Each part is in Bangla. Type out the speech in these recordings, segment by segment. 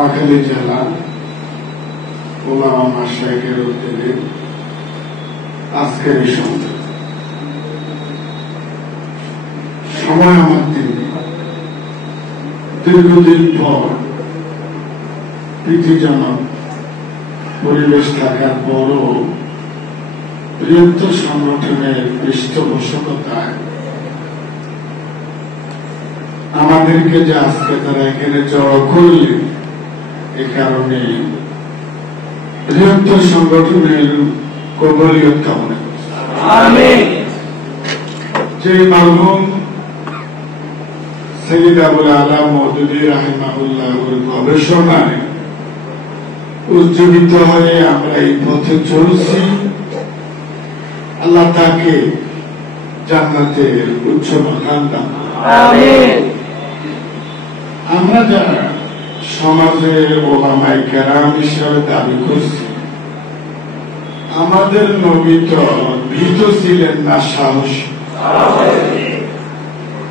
নোয়াখালী জেলা ওলামা মাশায়েখের উদ্যোগে আজকের এই সময় আমার দীর্ঘদিন পর প্রীতিজনক পরিবেশ থাকার পরও বৃহত্তর সংগঠনের পৃষ্ঠপোষকতায় আমাদেরকে যে আজকে তারা এখানে জড়ো করলেন, এ কারণে বৃহত্তর সংগঠনের কবুলিয়ত কামনা করছি। যে মরহুম সৈয়দ আবুল আলা মওদুদী রাহিমাহুল্লাহর গবেষণায় উজ্জীবিত হয়ে আমরা এই পথে চলছি, আল্লাহ তাকে জান্নাতের উচ্চ মাকাম দান করুন। আমরা যারা সমাজের ওলামায়ে কেরাম হিসেবে দাবি করছি, আমাদের নবী তো ভীত ছিলেন না, সাহসী।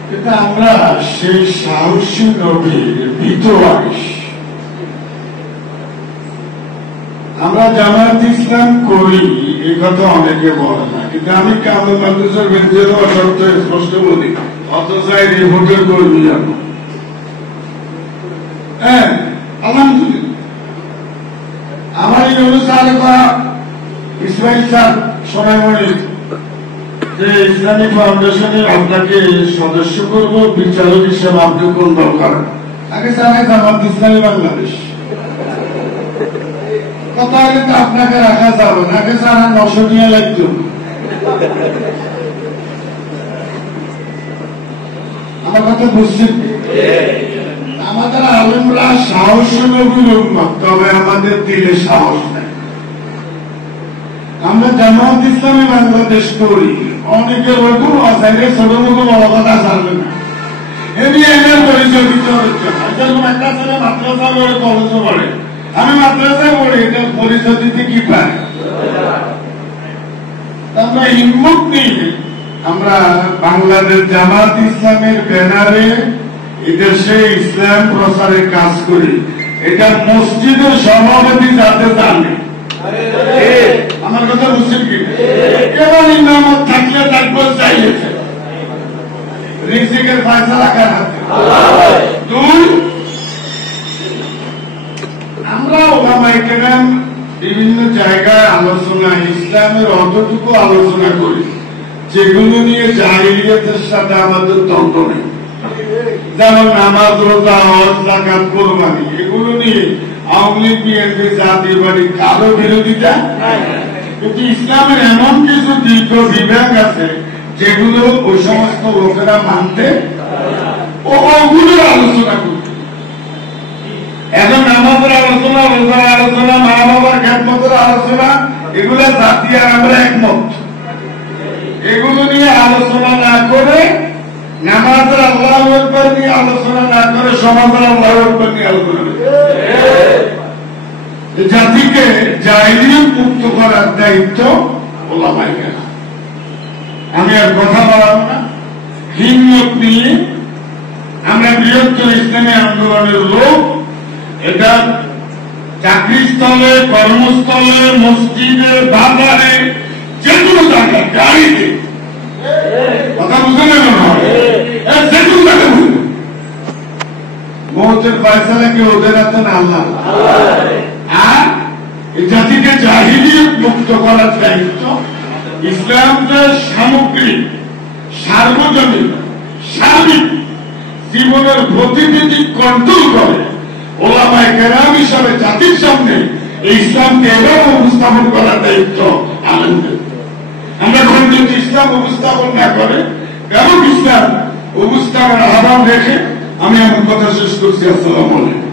কিন্তু আমরা সেই সাহসী নবীর ভীত ওয়ারিস। আমরা জামায়াত ইসলাম করি এই কথা অনেকে বলে না, কিন্তু আমি কামরুল মাদ্রাসার বেঞ্চে শর্ত স্পষ্ট বলি, অত চাই রিপোর্টের কর্মী জানো। হ্যাঁ, আলহামদুলিল্লাহ আমার এই অনুষ্ঠানে ইসমাইল স্যার সোনাইমণি যে ইসলামী ফাউন্ডেশনের আপনাকে সদস্য করব, বিচারক হিসেবে আপনি কোন দল করেন? আগে জানাই জামাত ইসলামী বাংলাদেশ। কথা হলে তো আপনাকে রাখা যাবে না, আগে জানা 900 নিয়ে লাগতো। আমার কথা বুঝছেন? আমাদের আলেমরা সাহস নবীর উম্মত, তবে আমাদের দিলে সাহস নেই। আমরা জামায়াত ইসলামী বাংলাদেশ করি, অনেকে ওরকম আসাইলে ছোট মুখে বড় কথা জানবে না। এমনি এদের পরিচয় দিতে হচ্ছে না। যেরকম একটা ছেলে মাদ্রাসা পড়ে, কলেজে পড়ে, আমি মাদ্রাসায় পড়ি, এটা পরিচয় দিতে কি পারে? আমরা হিম্মত নিই, আমরা বাংলাদেশ জামায়াত ইসলামের ব্যানারে এদেশে ইসলাম প্রচারের কাজ করি। এটা মসজিদের সভাপতি যাতে জানে। আমার কথা বুঝছেন কি? এবার ইমামত থাকলে থাকবো, চাইলেছে রিজিকের ফয়সালা কার হাতে? দুই, আমরা ওলামায়ে কেরাম বিভিন্ন জায়গায় আলোচনা, ইসলামের অতটুকু আলোচনা করি যেগুলো নিয়ে জাহিলিয়াতের সাথে আমাদের দ্বন্দ্ব নেই, যেমন নামাজ, রোজা, হজ, যাকাত, কুরবানি। এগুলো নিয়ে আওয়ামী লীগ, বিএনপি, জাতীয় পার্টি কারো বিরোধিতা। কিন্তু ইসলামের এমন কিছু দীর্ঘ বিভাগ আছে যেগুলো ওই সমস্ত লোকেরা মানতে, ওগুলোর আলোচনা করতে। এখন নামাজের আলোচনা, রোজার আলোচনা, মা বাবার খেদমতের আলোচনা, এগুলো জাতি আর আমরা একমত। এগুলো নিয়ে আলোচনা না করে, নামাজের আল্লাহু আকবার নিয়ে আলোচনা না করে, সমাজের আল্লাহু আকবার নিয়ে আলোচনা করে জাতিকে জাহিলিয়ত মুক্ত করার দায়িত্ব ওলামায়ে কেরাম। আমি আর কথা বলবো না। হিম্মত নিয়ে আমরা বৃহত্তর ইসলামী আন্দোলনের লোক। এটা চাকরিস্থলে, কর্মস্থলে, মসজিদে, বাজারে, যে কোনো জায়গায়, গাড়িতে, কথা বুঝে না কেন? যে কোনো জায়গায় বুঝবে মৌতের ফয়সালা কি ওদের হাতে না আল্লাহ? আর এই জাতিকে জাহিলিয়ত মুক্ত করার দায়িত্ব ইসলামকে সামগ্রিক, সার্বজনীন, সার্বিক জীবনের প্রতিটি দিক কন্ট্রোল করে ওলামায়ে কেরাম হিসাবে জাতির সামনে এই ইসলামকে এভাবে উপস্থাপন করার দায়িত্ব আমাদের। আমরা খণ্ডিত ইসলাম উপস্থাপন না করে ব্যাপক ইসলাম উপস্থাপনের আহ্বান রেখে আমি আমার কথা শেষ করছি। আসসালামু আলাইকুম।